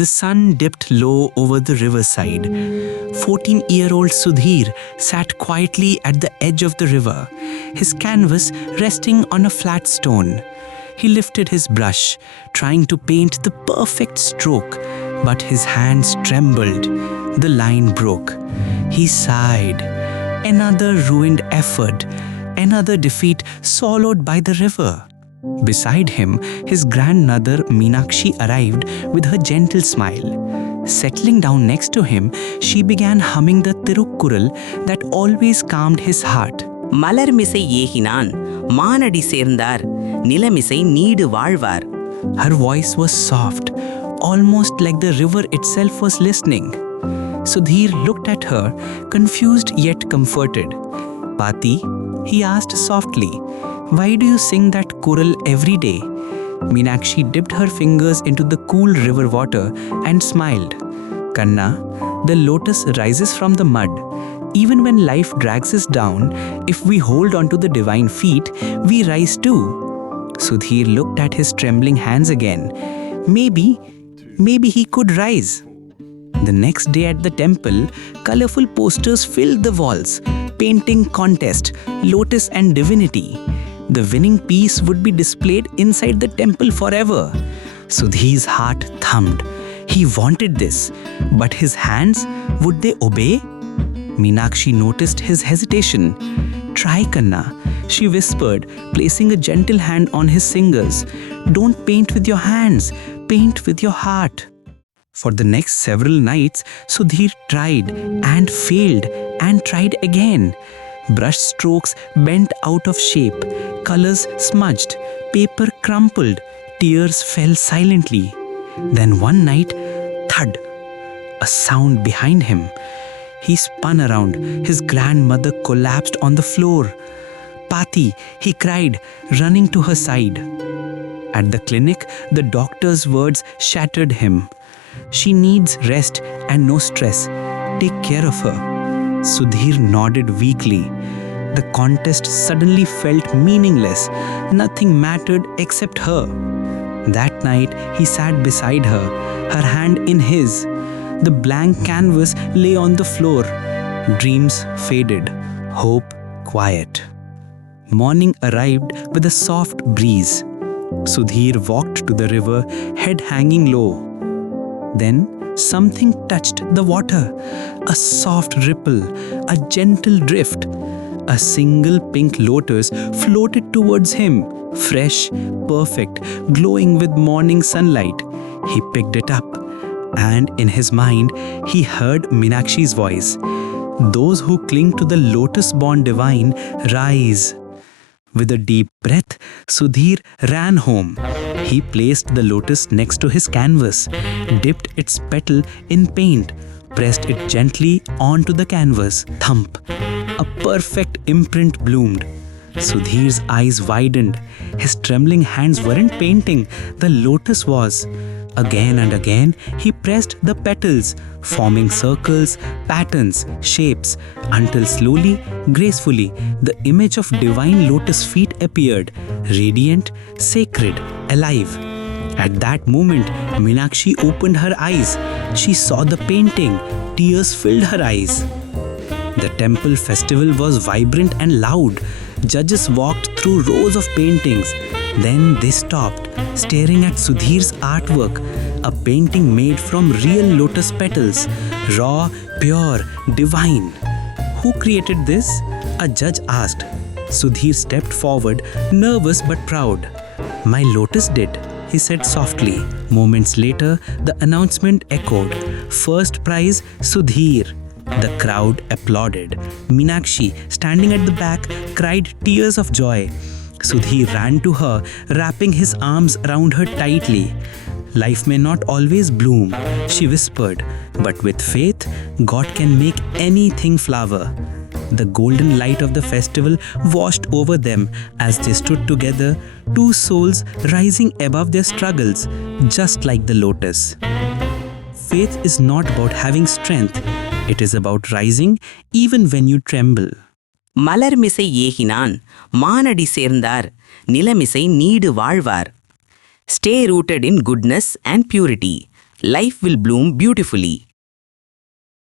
The sun dipped low over the riverside. 14-year-old Sudhir sat quietly at the edge of the river, his canvas resting on a flat stone. He lifted his brush, trying to paint the perfect stroke, but his hands trembled. The line broke. He sighed. Another ruined effort, another defeat swallowed by the river. Beside him, his grandmother Meenakshi arrived with her gentle smile. Settling down next to him, she began humming the Thirukkural that always calmed his heart. மலர்மிசை ஏகினான் மானடி சேர்ந்தார் நிலமிசை need வாழ்வார். Her voice was soft, almost like the river itself was listening. Sudhir looked at her, confused yet comforted. Pati, he asked softly, why do you sing that kural every day? Meenakshi dipped her fingers into the cool river water and smiled. Kanna, the lotus rises from the mud. Even when life drags us down, if we hold on to the divine feet, we rise too. Sudhir looked at his trembling hands again. Maybe he could rise. The next day at the temple, colorful posters filled the walls. Painting contest, lotus and divinity. The winning piece would be displayed inside the temple forever. Sudhir's heart thumped. He wanted this, but his hands, would they obey? Meenakshi noticed his hesitation. Try, Kanna, she whispered, placing a gentle hand on his fingers. Don't paint with your hands, paint with your heart. For the next several nights, Sudhir tried and failed and tried again. Brush strokes bent out of shape, colors smudged, paper crumpled, tears fell silently. Then one night, thud, a sound behind him. He spun around. His grandmother collapsed on the floor. Pati, he cried, running to her side. At the clinic, the doctor's words shattered him. She needs rest and no stress. Take care of her. Sudhir nodded weakly. The contest suddenly felt meaningless. Nothing mattered except her. That night, he sat beside her, her hand in his. The blank canvas lay on the floor. Dreams faded, hope quiet. Morning arrived with a soft breeze. Sudhir walked to the river, head hanging low. Then something touched the water. A soft ripple, a gentle drift. A single pink lotus floated towards him, fresh, perfect, glowing with morning sunlight. He picked it up, and in his mind, he heard Meenakshi's voice. Those who cling to the lotus-born divine rise. With a deep breath, Sudhir ran home. He placed the lotus next to his canvas, dipped its petal in paint, pressed it gently onto the canvas. Thump! A perfect imprint bloomed. Sudhir's eyes widened. His trembling hands weren't painting, the lotus was. Again and again, he pressed the petals, forming circles, patterns, shapes, until slowly, gracefully, the image of divine lotus feet appeared, radiant, sacred, alive. At that moment, Meenakshi opened her eyes. She saw the painting. Tears filled her eyes. The temple festival was vibrant and loud. Judges walked through rows of paintings. Then they stopped, staring at Sudhir's artwork, a painting made from real lotus petals, raw, pure, divine. Who created this? A judge asked. Sudhir stepped forward, nervous but proud. My lotus did, he said softly. Moments later, the announcement echoed. First prize, Sudhir. The crowd applauded. Meenakshi, standing at the back, cried tears of joy. Sudhir ran to her, wrapping his arms around her tightly. Life may not always bloom, she whispered, but with faith, God can make anything flower. The golden light of the festival washed over them as they stood together, two souls rising above their struggles, just like the lotus. Faith is not about having strength, it is about rising even when you tremble. மலர்மிசை ஏகினான் மானடி சேர்ந்தார் நிலமிசை need வாழ்வார். Stay rooted in goodness and purity. life will bloom beautifully.